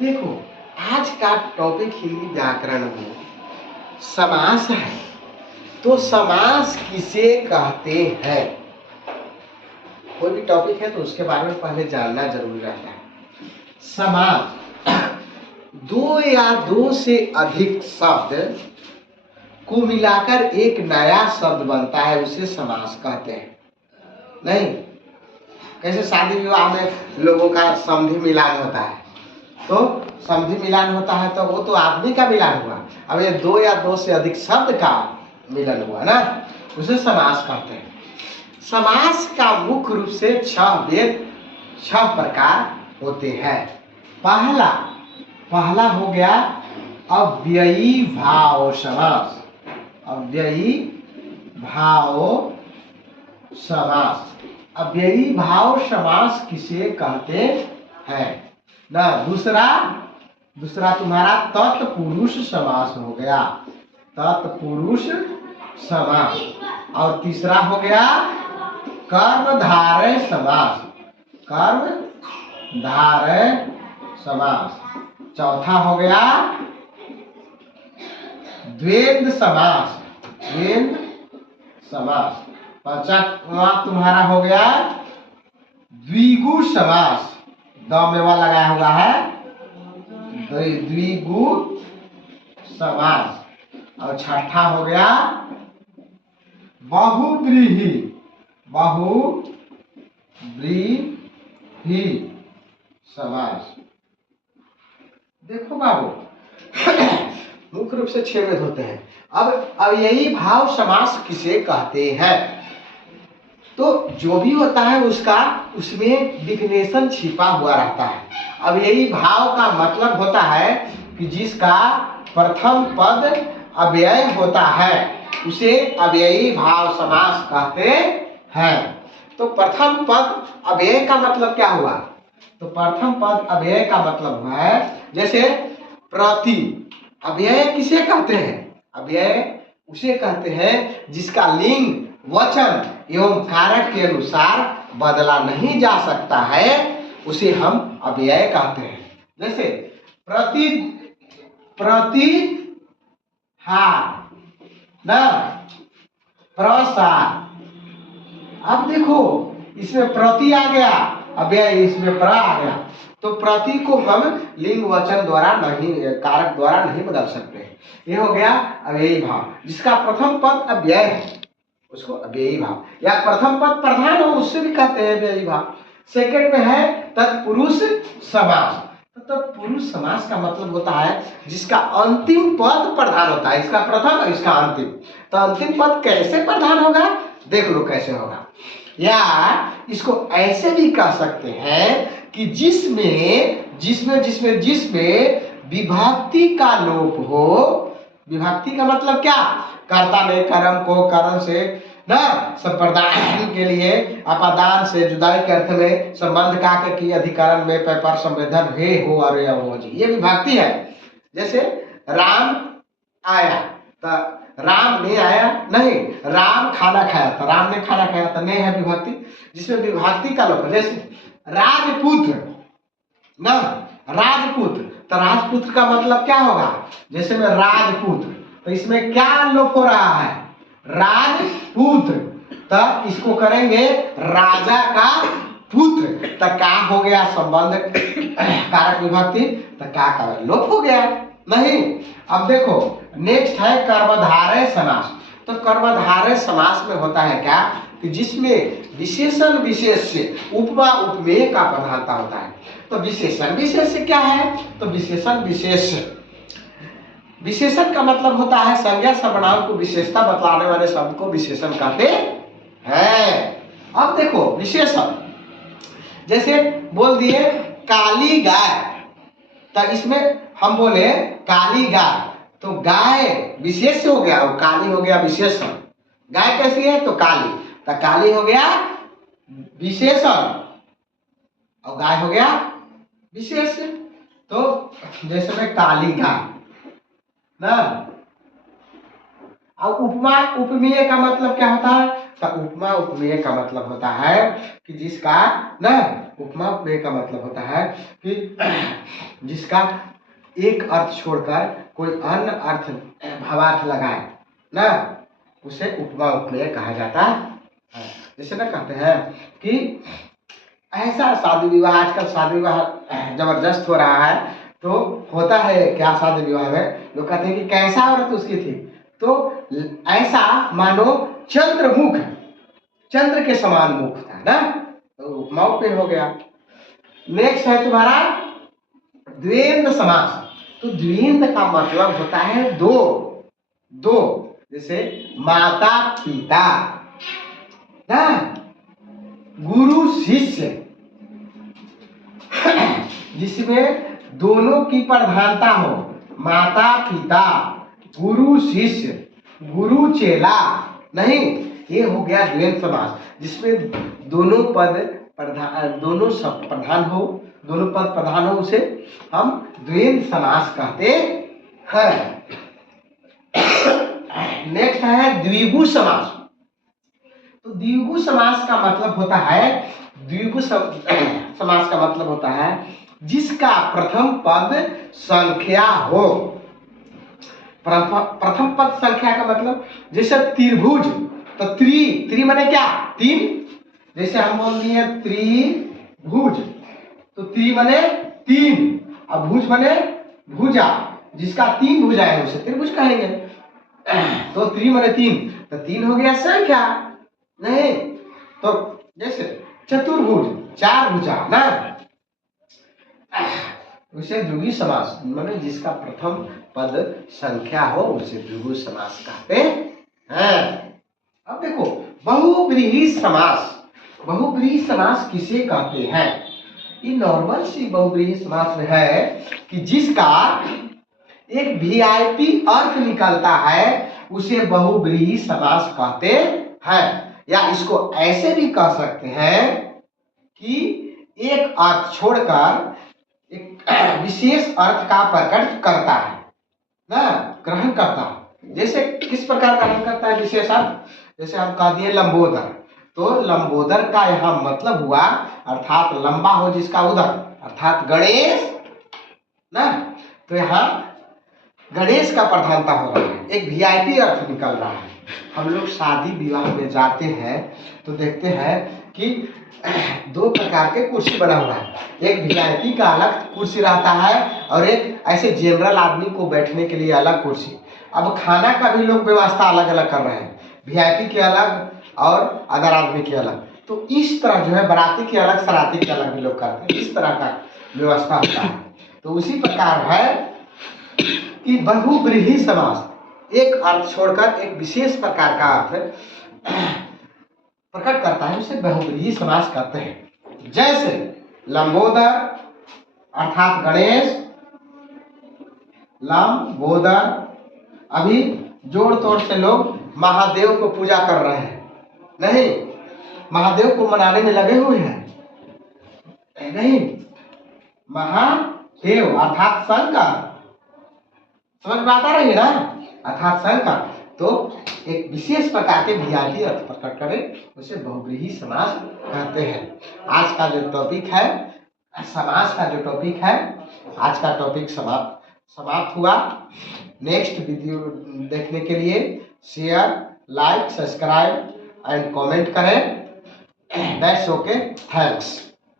देखो, आज का टॉपिक हिंदी व्याकरण में समास है। तो समास किसे कहते हैं? कोई भी टॉपिक है तो उसके बारे में पहले जानना जरूरी रहता है। समास दो या दो से अधिक शब्द को मिलाकर एक नया शब्द बनता है, उसे समास कहते हैं। नहीं, कैसे शादी विवाह में लोगों का संधि मिलान होता है, तो संधि मिलान होता है तो वो तो आदमी का मिलान हुआ। अब ये दो या दो से अधिक शब्द का मिलन हुआ ना, उसे समास कहते हैं। समास का मुख्य रूप से 6 प्रकार होते हैं। पहला हो गया अव्ययी भाव समास। अव्ययी भाव समास, अव्ययी भाव समास किसे कहते हैं ना। दूसरा तुम्हारा तत्पुरुष समास हो गया, तत्पुरुष समास। और तीसरा हो गया कर्मधारय समास, कर्मधारय समास। चौथा हो गया द्वंद्व समास, द्वंद्व समास। पांचवा तुम्हारा हो गया द्विगु समास, द में वा लगाया हुआ है, द्विगु समास। और छठा हो गया बहुव्रीहि, बहुव्रीहि समास। देखो बाबू, मुख्य रूप से 6 भेद होते हैं। अब यही भाव समास किसे कहते हैं? तो जो भी होता है उसका उसमें डिफिनेशन छिपा हुआ रहता है। अब यही भाव का मतलब होता है कि जिसका प्रथम पद अव्यय होता है उसे अव्ययी भाव समास कहते हैं। तो प्रथम पद अव्यय का मतलब क्या हुआ? तो प्रथम पद अव्यय का मतलब हुआ है, जैसे प्रति। अव्यय किसे कहते हैं? अव्यय उसे कहते हैं जिसका लिंग, वचन एवं कारक के अनुसार बदला नहीं जा सकता है, उसे हम अव्यय कहते हैं। जैसे प्रतिहार ना, प्रसार। अब देखो, इसमें प्रति आ गया, अव्यय इसमें प्र आ गया। तो प्रति को हम लिंग वचन द्वारा नहीं, कारक द्वारा नहीं बदल सकते। ये हो गया अव्ययी भाव। जिसका प्रथम पद अव्यय है उसको अव्ययी भाव, या प्रथम पद प्रधान हो उससे भी कहते हैं अव्ययी भाव। सेकंड में है तत्पुरुष समास। तो तत्पुरुष समास का मतलब होता है जिसका अंतिम पद प्रधान होता है, इसका प्रथम और इसका अंतिम। तो अंतिम पद कैसे प्रधान होगा, देख लो कैसे होगा। या इसको ऐसे भी कह सकते हैं कि जिसमें विभक्ति का लोप हो। विभक्ति का मतलब क्या? कर्ता ने कर्म को कर्म से ना संप्रदान के लिए अपादान से जुदाई के अर्थ में संबंध का की अधिकरण में पर संवेदन हे हो और हो जी, ये विभक्ति है। जैसे राम आया तो राम ने आया नहीं, राम खाना खाया तो राम ने खाना खाया, तो ने है विभक्ति जिसमें विभक्ति का लोप। जैसे राजपुत्र ना, राजपुत्र, तो राजपुत्र का मतलब क्या होगा? जैसे में राजपुत्र, तो इसमें क्या लोप हो रहा है? राजपुत्र। तो इसको करेंगे राजा का पुत्र, तो क्या हो गया? संबंध कारक विभक्ति, तो क्या का लोप हो गया नहीं। अब देखो नेक्स्ट है कर्मधारय समास। तो कर्मधारय समास में होता है क्या कि जिसमें विशेषण विशेष से उपमा उपमेय का प्रधानता होता है। तो विशेषण विशेष क्या है? तो विशेषण विशेष, विशेषण का मतलब होता है संज्ञा सर्वनाम को विशेषता बतलाने वाले शब्द को विशेषण कहते हैं। अब देखो विशेषण, जैसे बोल दिए काली गाय, तो इसमें हम बोले काली गाय, तो गाय विशेष हो गया और काली हो गया विशेषण। गाय कैसी है? तो काली, तो काली हो गया विशेषण और गाय हो गया विशेष। तो जैसे में काली गाय ना। अब उपमा उपमेय का मतलब क्या होता है? तो उपमा उपमेय का मतलब होता है कि जिसका ना, उपमा उपमेय का मतलब होता है कि जिसका एक अर्थ छोड़कर कोई अन्य अर्थ भावार्थ लगाए ना, उसे उपमा उपमेय कहा जाता है। जैसे ना कहते हैं कि ऐसा शादी विवाह, आजकल शादी विवाह जबरदस्त हो रहा है, तो होता है क्या शादी विवाह में लोग कहते हैं कि कैसा औरत उसकी थी, तो ऐसा मानो चंद्रमुख, चंद्र के समान मुख था ना, तो उपमा उपमेय हो गया। नेक्स्ट है तुम्हारा द्वंद्व समास। तो द्वंद्व का मतलब होता है दो, दो, जैसे माता पिता ना, गुरु शिष्य, जिसमें दोनों की प्रधानता हो, माता पिता, गुरु शिष्य, गुरु चेला, नहीं, ये हो गया द्वंद्व समास, जिसमें दोनों पद प्रधान, दोनों सब प्रधान हो, दोनों पद प्रधान हो, उसे हम द्वंद्व समास कहते हैं। नेक्स्ट है द्विगु समास। तो द्विगु समास का मतलब होता है, द्विगु समास का मतलब होता है जिसका प्रथम पद संख्या हो। प्रथम पद संख्या का मतलब जैसे त्रिभुज, तो त्रि माने क्या, तीन, जैसे हम बोल दिए त्रिभुज, तो त्रि माने तीन, और भुज माने भुजा, जिसका तीन भुजाएं है उसे त्रिभुज कहेंगे। तो त्रि माने तीन, तो तीन हो गया संख्या, नहीं तो जैसे चतुर्भुज, चार भुजा ना, उसे द्विगु समास, माने जिसका प्रथम पद संख्या हो उसे द्विगु समास कहते हैं। अब देखो बहुव्रीहि समास। बहुव्रीहि समास किसे कहते हैं? ये नॉर्मल सी बहुव्रीहि समास में है कि जिसका एक वीआईपी अर्थ निकलता है उसे बहुव्रीहि समास कहते हैं। या इसको ऐसे भी कह सकते हैं कि एक अर्थ छोड़कर एक विशेष अर्थ का प्रकट करता है ना, ग्रहण करता है। जैसे किस प्रकार ग्रहण करता है विशेष अर्थ? जैसे हम कह दिए लंबोदर, तो लंबोदर का यहाँ मतलब हुआ अर्थात लंबा हो जिसका उदर, अर्थात गणेश ना, तो यहाँ गणेश का प्रधानता हो रहा है, एक वीआईपी अर्थ निकल रहा है। हम लोग शादी विवाह में जाते हैं तो देखते हैं कि दो प्रकार के कुर्सी बना हुआ है, एक वीआईपी का अलग कुर्सी रहता है और एक ऐसे जनरल आदमी को बैठने के लिए अलग कुर्सी। अब खाना का भी लोग व्यवस्था अलग अलग कर रहे हैं, वीआईपी के अलग और अदर आदमी के अलग। तो इस तरह जो है बाराती के अलग, सराती के अलग भी लोग करते हैं, इस तरह का व्यवस्था होता है। तो उसी प्रकार है कि बहुव्रीहि समास एक अर्थ छोड़कर एक विशेष प्रकार का अर्थ प्रकट करता है, उसे बहुव्रीहि समास कहते हैं। जैसे लंबोदर अर्थात गणेश, लंबोदर, अभी जोड़ तोड़ से लोग महादेव को पूजा कर रहे हैं, नहीं, महादेव को मनाने में लगे हुए हैं, नहीं, महादेव अर्थात शंकर, समझ में आता रही ना, अर्थात शंकर। तो एक विशेष प्रकार के वीआईपी अर्थ प्रकट करें उसे बहुव्रीहि समास कहते हैं। आज का जो टॉपिक है, समास का जो टॉपिक है, आज का टॉपिक समाप्त हुआ। नेक्स्ट वीडियो देखने के लिए share, like, subscribe and comment करें। That's okay, thanks.